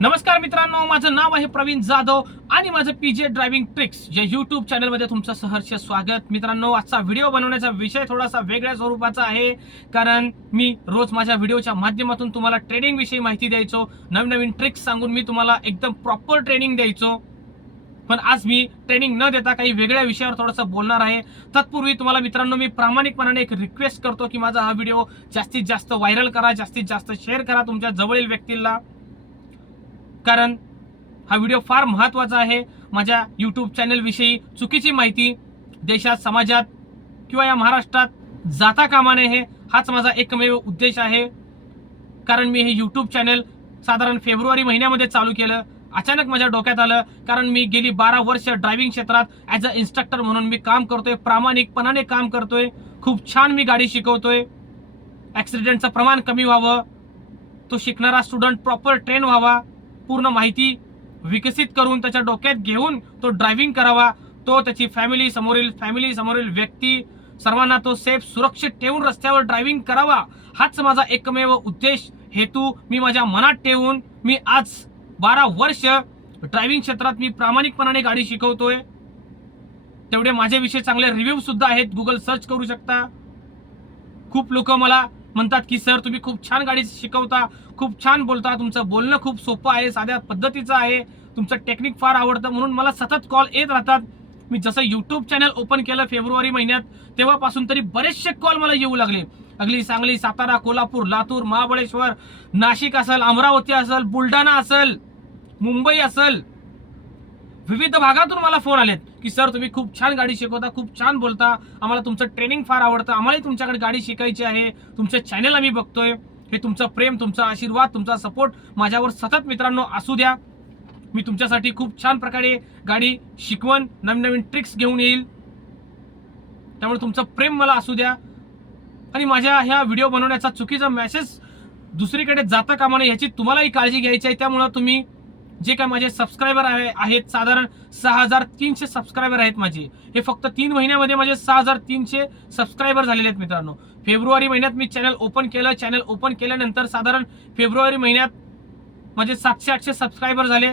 नमस्कार मित्रांनो माझं नाव आहे प्रवीण जाधव आणि माझं पीजे ड्रायव्हिंग ट्रिक्स या युट्यूब चॅनलमध्ये तुमचं सहर्ष स्वागत. मित्रांनो आजचा व्हिडिओ बनवण्याचा विषय थोडासा वेगळ्या स्वरूपाचा आहे कारण मी रोज माझ्या व्हिडिओच्या माध्यमातून तुम्हाला ट्रेनिंग विषयी माहिती द्यायचो. नवीन नवीन ट्रिक्स सांगून मी तुम्हाला एकदम प्रॉपर ट्रेनिंग द्यायचो. पण आज मी ट्रेनिंग न देता काही वेगळ्या विषयावर थोडंसं बोलणार आहे. तत्पूर्वी तुम्हाला मित्रांनो मी प्रामाणिकपणाने एक रिक्वेस्ट करतो की माझा हा व्हिडिओ जास्तीत जास्त व्हायरल करा जास्तीत जास्त शेअर करा तुमच्या जवळील व्यक्तीला. कारण हा व्हिडिओ फार महत्त्वाचा आहे. माझ्या यूट्यूब चॅनलविषयी चुकीची माहिती देशात समाजात किंवा या महाराष्ट्रात जाता कामा नये हे हाच माझा एकमेव उद्देश आहे. कारण मी हे यूट्यूब चॅनल साधारण फेब्रुवारी महिन्यामध्ये चालू केलं. अचानक माझ्या डोक्यात आलं कारण मी गेली बारा वर्ष ड्रायव्हिंग क्षेत्रात ॲज अ इन्स्ट्रक्टर म्हणून मी काम करतोय प्रामाणिकपणाने काम करतोय. खूप छान मी गाडी शिकवतोय. ॲक्सिडेंटचं प्रमाण कमी व्हावं. तो शिकणारा स्टुडंट प्रॉपर ट्रेन व्हावा. पूर्ण माहिती विकसित करून त्याच्या डोक्यात घेऊन तो ड्रायव्हिंग करावा. तो त्याची फॅमिली समोरील फॅमिली समोरील व्यक्ती सर्वांना तो सेफ सुरक्षित ठेवून रस्त्यावर ड्रायव्हिंग करावा. हाच माझा एकमेव उद्देश हेतू मी माझ्या मनात ठेवून मी आज बारा वर्ष ड्रायव्हिंग क्षेत्रात मी प्रामाणिकपणाने गाडी शिकवतोय. तेवढे माझ्याविषयी चांगले रिव्ह्यू सुद्धा आहेत. गुगल सर्च करू शकता. खूप लोक मला म्हणतात की सर तुम्ही खूप छान गाडी शिकवता खूप छान बोलता तुमचं बोलणं खूप सोपं आहे साध्या पद्धतीचं आहे तुमचं टेक्निक फार आवडतं म्हणून मला सतत कॉल येत राहतात. मी जसं युट्यूब चॅनल ओपन केलं फेब्रुवारी महिन्यात तेव्हापासून तरी बरेचसे कॉल मला येऊ लागले. अगली सांगली सातारा कोल्हापूर लातूर महाबळेश्वर नाशिक असेल अमरावती असेल बुलढाणा असेल मुंबई असेल विविध भागातून मला फोन आलेत की सर तुम्ही खूप छान गाडी शिकवता खूप छान बोलता. आम्हाला तुमचं ट्रेनिंग फार आवडतं. आम्हालाही तुमच्याकडे गाडी शिकायची आहे. तुमचं चॅनल आम्ही बघतोय. हे तुमचं प्रेम तुमचा आशीर्वाद तुमचा सपोर्ट माझ्यावर सतत मित्रांनो असू द्या. मी तुमच्यासाठी खूप छान प्रकारे गाडी शिकवण नवीन नवीन ट्रिक्स घेऊन येईल. त्यामुळे तुमचं प्रेम मला असू द्या. आणि माझ्या ह्या व्हिडिओ बनवण्याचा चुकीचा मेसेज दुसरीकडे जाता कामा नये याची तुम्हालाही काळजी घ्यायची आहे. त्यामुळं तुम्ही जे काय माझे सबस्क्रायबर आहे आहेत साधारण सहा हजार तीनशे सबस्क्रायबर आहेत माझे. हे फक्त तीन महिन्यामध्ये माझे सहा हजार तीनशे सबस्क्रायबर झालेले आहेत मित्रांनो. फेब्रुवारी महिन्यात मी चॅनल ओपन केलं. चॅनल ओपन केल्यानंतर साधारण फेब्रुवारी महिन्यात माझे सातशे आठशे सबस्क्रायबर झाले.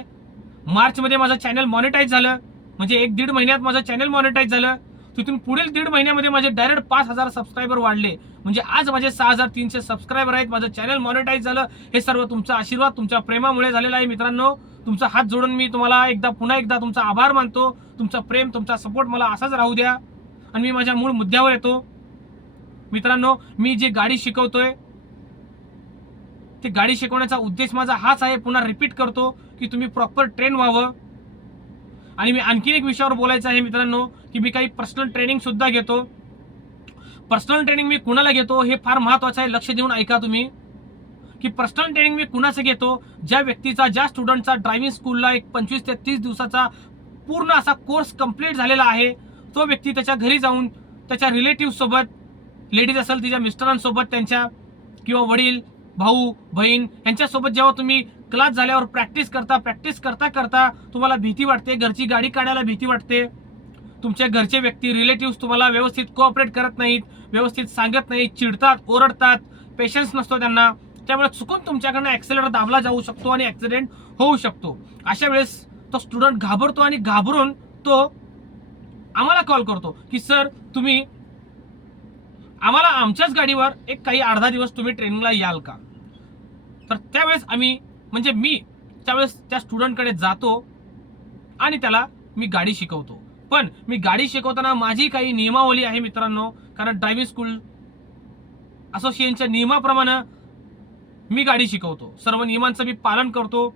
मार्चमध्ये माझं चॅनल मॉनिटाईज झालं. म्हणजे एक दीड महिन्यात माझं चॅनल मॉनिटाईज झालं. तिथून पुढील दीड महिन्यामध्ये माझे डायरेक्ट पाच हजार सबस्क्रायबर वाढले. म्हणजे आज माझे सहा हजार तीनशे सबस्क्रायबर आहेत. माझं चॅनल मॉनिटाईज झालं. हे सर्व तुमचा आशीर्वाद तुमच्या प्रेमामुळे झालेला आहे मित्रांनो. तुमचा हात जोडून मी तुम्हाला एकदा पुन्हा एकदा तुमचा आभार मानतो. तुमचा प्रेम तुमचा सपोर्ट मला असाच राहू द्या. आणि मी माझ्या मूळ मुद्द्यावर येतो. मित्रांनो मी जे गाडी शिकवतोय ते गाडी शिकवण्याचा उद्देश माझा हाच आहे. पुन्हा रिपीट करतो की तुम्ही प्रॉपर ट्रेन व्हावं. आणि मी आणखीन एक विषयावर बोलायचं आहे मित्रांनो की मी काही पर्सनल ट्रेनिंग सुद्धा घेतो. पर्सनल ट्रेनिंग मी कुणाला घेतो हे फार महत्वाचं आहे. लक्ष देऊन ऐका तुम्ही. की पर्सनल ट्रेनिंग मी कुणाचं घेतो? ज्या व्यक्तीचा ज्या स्टुडंटचा ड्रायव्हिंग स्कूलला एक पंचवीस ते तीस दिवसाचा पूर्ण असा कोर्स कंप्लीट झालेला आहे तो व्यक्ती त्याच्या घरी जाऊन त्याच्या रिलेटिव्हसोबत लेडीज असेल तिच्या मिस्टरांसोबत त्यांच्या किंवा वडील भाऊ बहीण यांच्यासोबत जेव्हा तुम्ही क्लास झाल्यावर प्रॅक्टिस करता प्रॅक्टिस करता करता तुम्हाला भीती वाटते घरची गाडी काढायला भीती वाटते. तुमच्या घरचे व्यक्ती रिलेटिव्ह तुम्हाला व्यवस्थित कोऑपरेट करत नाहीत व्यवस्थित सांगत नाहीत चिडतात ओरडतात पेशन्स नसतो त्यांना. त्यामुळे चुकून तुमच्याकडनं ऍक्सिलेटर दाबला जाऊ शकतो आणि ऍक्सिडेंट होऊ शकतो. अशा वेळेस तो स्टुडंट घाबरतो आणि घाबरून तो आम्हाला कॉल करतो की सर तुम्ही आम्हाला आमच्याच गाडीवर एक काही अर्धा दिवस तुम्ही ट्रेनिंगला याल का? तर त्यावेळेस आम्ही म्हणजे मी त्यावेळेस त्या स्टुडंटकडे जातो आणि त्याला मी गाडी शिकवतो. पण मी गाडी शिकवताना माझी काही नियमावली आहे मित्रांनो. कारण ड्रायव्हिंग स्कूल असोसिएशनच्या नियमाप्रमाणे मी गाडी शिकवतो. सर्व नियमांचं मी पालन करतो.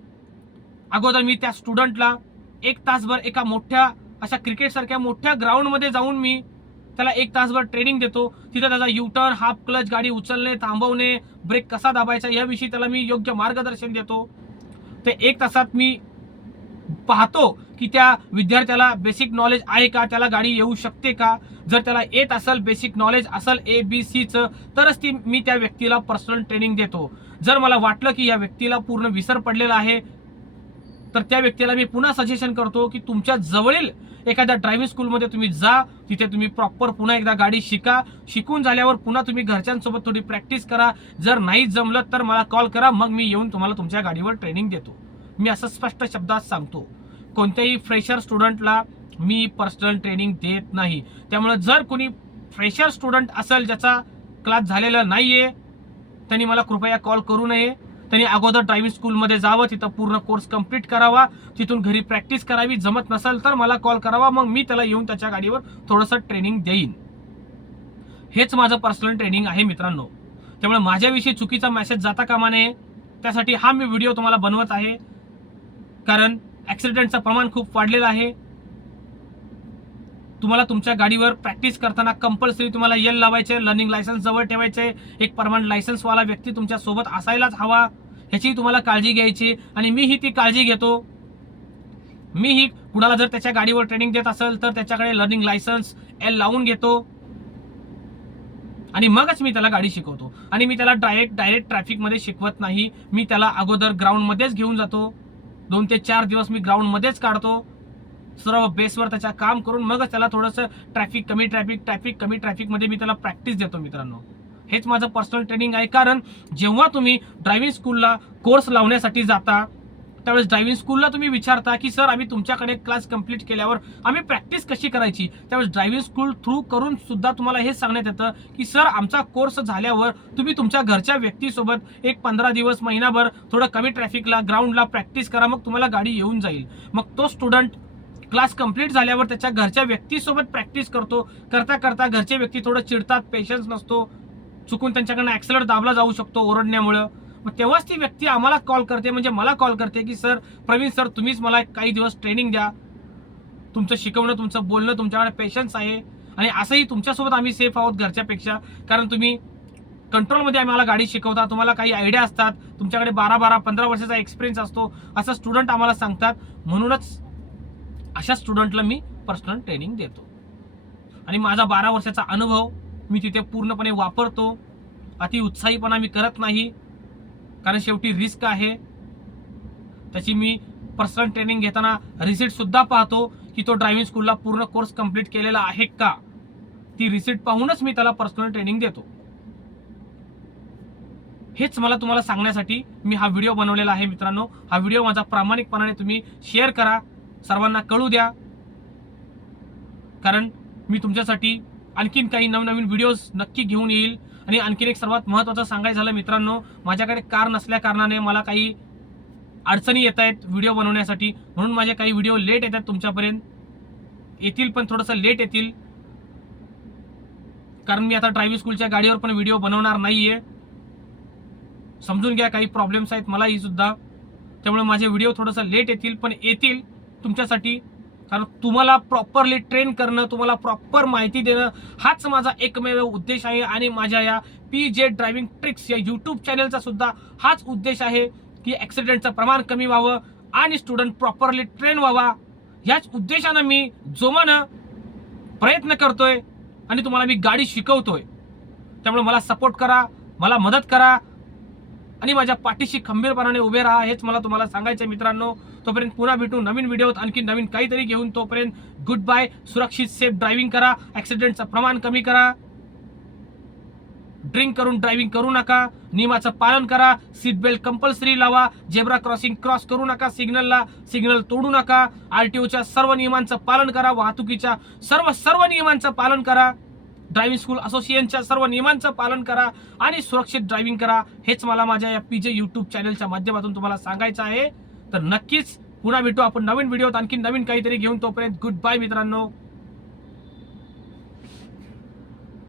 अगोदर मी त्या स्टुडंटला एक तासभर एका मोठ्या अशा क्रिकेटसारख्या मोठ्या ग्राउंडमध्ये जाऊन मी त्याला एक तासभर ट्रेनिंग देतो. तिथं त्याचा युटर्न हाफ क्लच गाडी उचलणे थांबवणे ब्रेक कसा दाबायचा याविषयी त्याला मी योग्य मार्गदर्शन देतो. ते एक तासात मी पाहतो की त्या विद्यार्थ्याला बेसिक नॉलेज आहे का? त्याला गाडी येऊ शकते का? जर त्याला येत असेल बेसिक नॉलेज असेल ए बी सीचं तरच ती मी त्या व्यक्तीला पर्सनल ट्रेनिंग देतो. जर मला वाटलं की या व्यक्तीला पूर्ण विसर पडलेला आहे तर त्या व्यक्तीला मी पुन्हा सजेशन करतो की तुमच्या जवळील एखाद्या ड्रायव्हिंग स्कूलमध्ये तुम्ही जा तिथे तुम्ही प्रॉपर पुन्हा एकदा गाडी शिका. शिकून झाल्यावर पुन्हा तुम्ही घरच्यांसोबत थोडी प्रॅक्टिस करा. जर नाही जमलं तर मला कॉल करा मग मी येऊन तुम्हाला तुमच्या गाडीवर ट्रेनिंग देतो. मी असं स्पष्ट शब्दात सांगतो. कोणत्याही फ्रेशर स्टुडंटला मी पर्सनल ट्रेनिंग देत नाही. त्यामुळे जर कोणी फ्रेशर स्टुडंट असेल ज्याचा क्लास झालेला नाही आहे त्यांनी मला कृपया कॉल करू नये. त्यांनी अगोदर ड्रायव्हिंग स्कूलमध्ये जावं तिथं पूर्ण कोर्स कंप्लीट करावा तिथून घरी प्रॅक्टिस करावी. जमत नसेल तर मला कॉल करावा मग मी त्याला येऊन त्याच्या गाडीवर थोडंसं ट्रेनिंग देईन. हेच माझं पर्सनल ट्रेनिंग आहे मित्रांनो. त्यामुळे माझ्याविषयी चुकीचा मेसेज जाता कामा नये. त्यासाठी हा मी व्हिडिओ तुम्हाला बनवत आहे. कारण ॲक्सिडेंटचं प्रमाण खूप वाढलेलं आहे. तुम्हाला तुमच्या गाडीवर प्रॅक्टिस करताना कंपल्सरी तुम्हाला येल लावायचे लर्निंग लायसन्स जवळ ठेवायचे एक परमनंट लायसन्सवाला व्यक्ती तुमच्यासोबत असायलाच हवा ह्याची तुम्हाला काळजी घ्यायची आणि मीही ती काळजी घेतो. मीही कुणाला जर त्याच्या गाडीवर ट्रेनिंग देत असेल तर त्याच्याकडे लर्निंग लायसन्स एल लावून घेतो. आणि मगच मी त्याला गाडी शिकवतो. आणि मी त्याला डायरेक्ट डायरेक्ट ट्रॅफिकमध्ये शिकवत नाही. मी त्याला अगोदर ग्राउंडमध्येच घेऊन जातो. दोन ते चार दिवस मी ग्राउंडमध्येच काढतो. सर्व बेसवर त्याच्या काम करून मगच त्याला थोडंसं ट्रॅफिक कमी ट्रॅफिक ट्रॅफिक कमी ट्रॅफिकमध्ये मी त्याला प्रॅक्टिस देतो मित्रांनो. हेच माझं पर्सनल ट्रेनिंग आहे. कारण जेव्हा तुम्ही ड्रायव्हिंग स्कूलला कोर्स लावण्यासाठी जाता त्यावेळेस ड्रायव्हिंग स्कूलला तुम्ही विचारता की सर आम्ही तुमच्याकडे क्लास कंप्लीट केल्यावर आम्ही प्रॅक्टिस कशी करायची? त्यावेळेस ड्रायव्हिंग स्कूल थ्रू करून सुद्धा तुम्हाला हे सांगण्यात येतं की सर आमचा कोर्स झाल्यावर तुम्ही तुमच्या घरच्या व्यक्तीसोबत एक पंधरा दिवस महिनाभर थोडं कमी ट्रॅफिकला ग्राउंडला प्रॅक्टिस करा मग तुम्हाला गाडी येऊन जाईल. मग तो स्टुडंट क्लास कंप्लीट झाल्यावर त्याच्या घरच्या व्यक्तीसोबत प्रॅक्टिस करतो. करता करता घरचे व्यक्ती थोडं चिडतात पेशन्स नसतो. चुकून त्यांच्याकडनं ॲक्सिलेट दाबला जाऊ शकतो ओरडण्यामुळं. मग तेव्हाच ती व्यक्ती आम्हाला कॉल करते म्हणजे मला कॉल करते की सर प्रवीण सर तुम्हीच मला काही दिवस ट्रेनिंग द्या. तुमचं शिकवणं तुमचं बोलणं तुमच्याकडे पेशन्स आहे. आणि असंही तुमच्यासोबत आम्ही सेफ आहोत घरच्यापेक्षा. कारण तुम्ही कंट्रोलमध्ये आम्हाला गाडी शिकवता तुम्हाला काही आयडिया असतात. तुमच्याकडे बारा बारा पंधरा वर्षाचा एक्सपिरियन्स असतो. असं स्टुडंट आम्हाला सांगतात. म्हणूनच अशा स्टुडंटला मी पर्सनल ट्रेनिंग देतो. आणि माझा बारा वर्षाचा अनुभव मी तिथे पूर्णपणे वापरतो. अति उत्साहीपणा मी करत नाही. कारण शेवटी रिस्क आहे. त्याची मी पर्सनल ट्रेनिंग घेताना रिसिटसुद्धा पाहतो की तो ड्रायव्हिंग स्कूलला पूर्ण कोर्स कंप्लीट केलेला आहे का? ती रिसिट पाहूनच मी त्याला पर्सनल ट्रेनिंग देतो. हेच मला तुम्हाला सांगण्यासाठी मी हा व्हिडिओ बनवलेला आहे मित्रांनो. हा व्हिडिओ माझा प्रामाणिकपणाने तुम्ही शेअर करा. सर्वांना कळू द्या. कारण मी तुमच्यासाठी आणखीन काही नवनवीन व्हिडिओज नक्की घेऊन येईल. आणि आणखीन एक सर्वात महत्त्वाचं सांगायचं झालं मित्रांनो माझ्याकडे कार नसल्या कारणाने मला काही अडचणी येत आहेत व्हिडिओ बनवण्यासाठी. म्हणून माझे काही व्हिडिओ लेट येतात तुमच्यापर्यंत. येतील पण थोडंसं लेट येतील. कारण मी आता ड्रायव्हिंग स्कूलच्या गाडीवर पण व्हिडिओ बनवणार नाही आहे समजून घ्या काही प्रॉब्लेम्स आहेत मलाही सुद्धा. त्यामुळे माझे व्हिडिओ थोडंसं लेट येतील पण येतील. तुमच्यासाठी. कारण तुम्हाला प्रॉपरली ट्रेन करणं तुम्हाला प्रॉपर माहिती देणं हाच माझा एकमेव उद्देश आहे आणि माझ्या या पी जे ड्रायव्हिंग ट्रिक्स या यूट्यूब चॅनलचा सुद्धा हाच उद्देश आहे की ॲक्सिडेंटचं प्रमाण कमी व्हावं आणि स्टुडंट प्रॉपरली ट्रेन व्हावा. ह्याच उद्देशानं मी जोमानं प्रयत्न करतोय आणि तुम्हाला मी गाडी शिकवतोय. त्यामुळे मला सपोर्ट करा मला मदत करा आणि माझ्या पाठीशी खंबीरपणाने उभे राहा हेच मला तुम्हाला सांगायचं मित्रांनो. तोपर्यंत पुन्हा भेटू नवीन व्हिडिओत आणखी नवीन काहीतरी घेऊन. तोपर्यंत गुड बाय सुरक्षित सेफ ड्रायव्हिंग करा. ॲक्सिडेंटचं प्रमाण कमी करा. ड्रिंक करून ड्रायव्हिंग करू नका. नियमाचं पालन करा. सीट बेल्ट कंपल्सरी लावा. जेब्रा क्रॉसिंग क्रॉस करू नका सिग्नलला सिग्नल तोडू नका. आरटीओच्या सर्व नियमांचं पालन करा. वाहतुकीच्या सर्व सर्व नियमांचं पालन करा. ड्रायव्हिंग स्कूल असोसिएशनच्या सर्व नियमांचं पालन करा आणि सुरक्षित ड्रायव्हिंग करा. हेच मला माझ्या या पी जे यूट्यूब चॅनलच्या माध्यमातून तुम्हाला सांगायचं आहे. तर नक्कीच पुन्हा भेटू आपण नवीन व्हिडिओत आणखी नवीन काहीतरी घेऊन तोपर्यंत गुड बाय मित्रांनो.